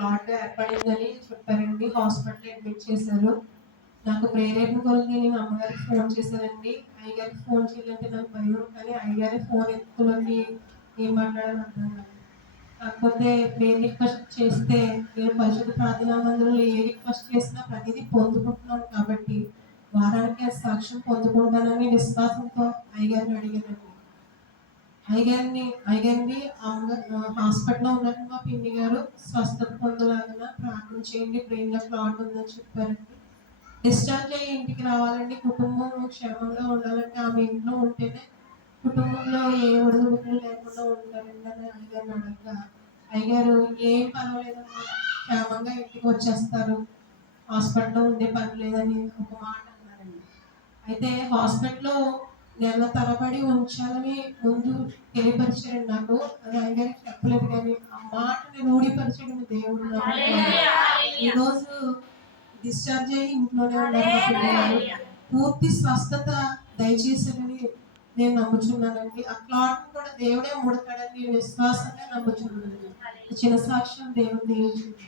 Clot ఏర్పడిందని చెప్పారండి. Hospital admit చేశారు. నాకు ప్రేరేపణ కొలిది నేను అమ్మగారికి ఫోన్ చేశానండి. అయ్యగారికి ఫోన్ చేయాలంటే నాకు భయం కానీ అయ్యగారి ఫోన్ ఎత్తుకుని ఏం మాట్లాడాలని కాకపోతే ప్రేయర్ రిక్వెస్ట్ చేస్తే నేను పరిశుద్ధ ప్రార్థనా మందిరంలో ఏ రిక్వెస్ట్ చేసినా ప్రతిదీ పొందుకుంటున్నాను కాబట్టి వారానికి సాక్ష్యం పొందుకుంటానని విశ్వాసంతో అయ్యగారిని అడిగానండి. అయ్యగారిని అయ్యగారిని హాస్పిటల్లో ఉన్నట్టు మా పిన్ని గారు స్వస్థత పొందలాగా ప్రార్థన చేయండి బ్రెయిన్లో క్లాట్ ఉందని చెప్పారండి. డిశ్చార్జ్ అయ్యి ఇంటికి రావాలండి. కుటుంబం క్షేమంగా ఉండాలంటే ఆమె ఇంట్లో ఉంటేనే కుటుంబంలో ఏ ఒడిదుడుకులు లేకుండా ఉంటారండి అని అయ్యగారిని అడగగా అయ్యగారు ఏం పర్వాలేదమ్మా? క్షేమంగా ఇంటికి వచ్చేస్తారు. హాస్పిటల్లో ఉండే పని లేదని ఒక మాట అన్నారండి. అయితే హాస్పిటల్లో నెల తరబడి ఉంచాలని ముందు తెలియపరిచారండి నాకు. అది అయ్యగారికి చెప్పలేదు కానీ ఆ మాటని రూఢిపరిచడం దేవుడు. ఈరోజు డిశ్చార్జ్ అయ్యి ఇంట్లోనే ఉన్నారు పూర్తి స్వస్థత దయచేసారని నేను నమ్ముచున్నానండి. ఆ క్లాట్ కూడా దేవుడే ముడతాడని నేను విశ్వాసంగా నమ్ముచున్నాను చిన్న సాక్ష్యం దేవుడు దీవించింది